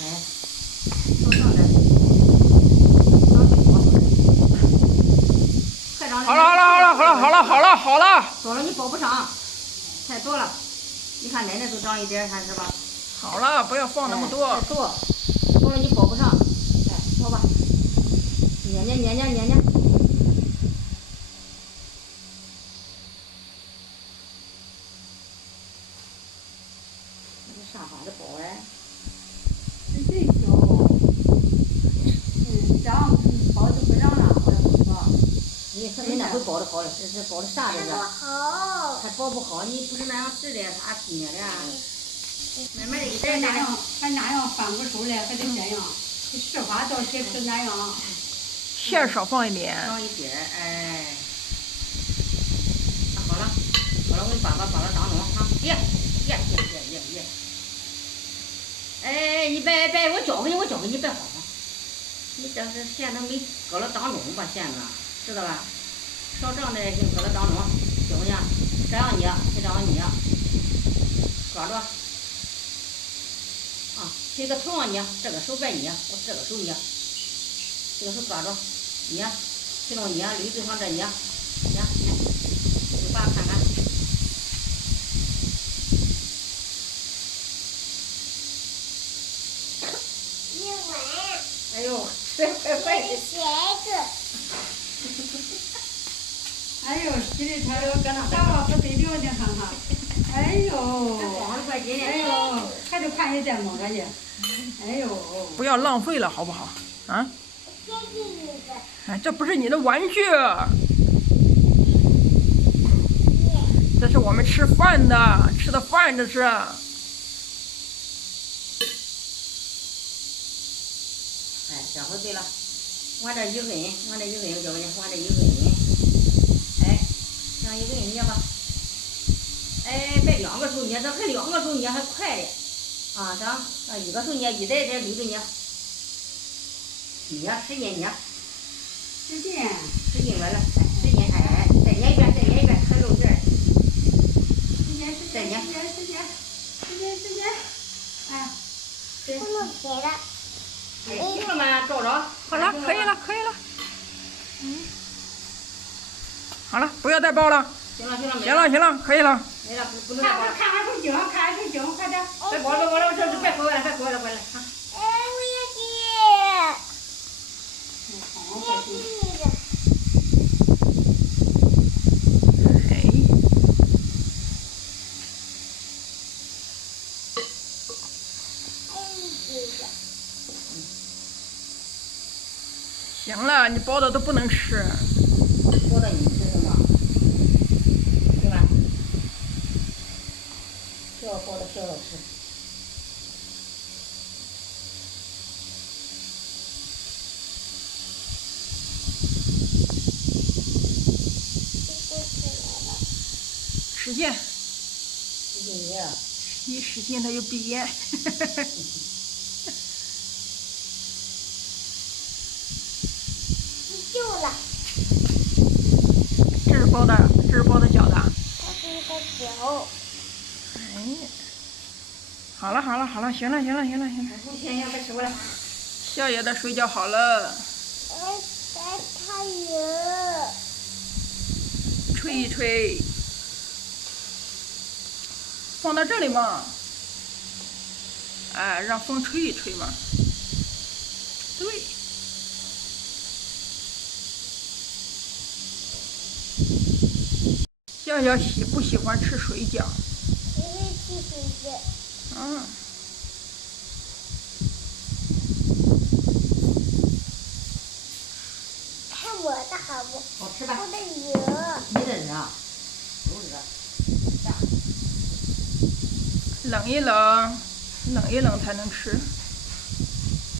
哎，烧上来，快长好了，多了你包不上，太多了。你看奶奶都长一点，看是吧？好了，不要放那么多。太多，多了你包不上。哎，包吧，捏。这上方的包哎。这小，这样包就不让了，我也不知道。你说你那回包的好了，这包的啥这是？好。还包不好，你不是那样直的，它捏的。慢慢的一点还那样翻过手来，还得这样。实话倒写是那样。馅儿少放一点。少一点，哎。好了，我给你把它当中啊，耶。哎，你别，我教给你，别慌。你这是馅都没搁了当中吧？馅子，知道吧？少胀的就搁了当中，行不行？这样捏，就这样捏，抓着。啊，这个头上捏，这个手别捏，我这个手捏，这个手抓着，捏，这种捏，捋对上这捏，你把它看看。哎呦，快！写一个。哎呦，洗的他咋了不得了呢？看看。哎呦。光了快进来。哎呦，还得看一点么个去。哎呦。不要浪费了，好不好？啊？哎，这不是你的玩具，这是我们吃饭的，吃的饭这是。哎，这回对了，往这一摁，往这一摁，交给你，往这一摁，哎，这样一摁捏吧，哎，别两个手捏，这还两个手捏还快嘞，啊，这样，一个手捏，一点捋着捏，使劲捏，使劲来了，哎，使劲，哎，再捏一遍，还露劲儿，再捏，哎，不能给了。哎，行了吗？照着。好了，可以了。好了，不要再包了。行了，可以了。没了，不能再包了。看手镜，快点。别包了，我这别回来了，快来。哎，我也是。哎，行了，你包的都不能吃。包的你吃什么？对吧？这包的小吃。使劲，捏。一使劲它就闭眼。救了。这是包的饺子。它是一个酒。哎呀，好了，行了。不行，别吃过来。小野的水饺好了。它有。吹一吹，放到这里嘛。哎，让风吹一吹嘛。对。笑笑不喜欢吃水饺？因为吃水饺。嗯。看我的好不？好吃吧？我的热。你的热，都热。冷一冷才能吃。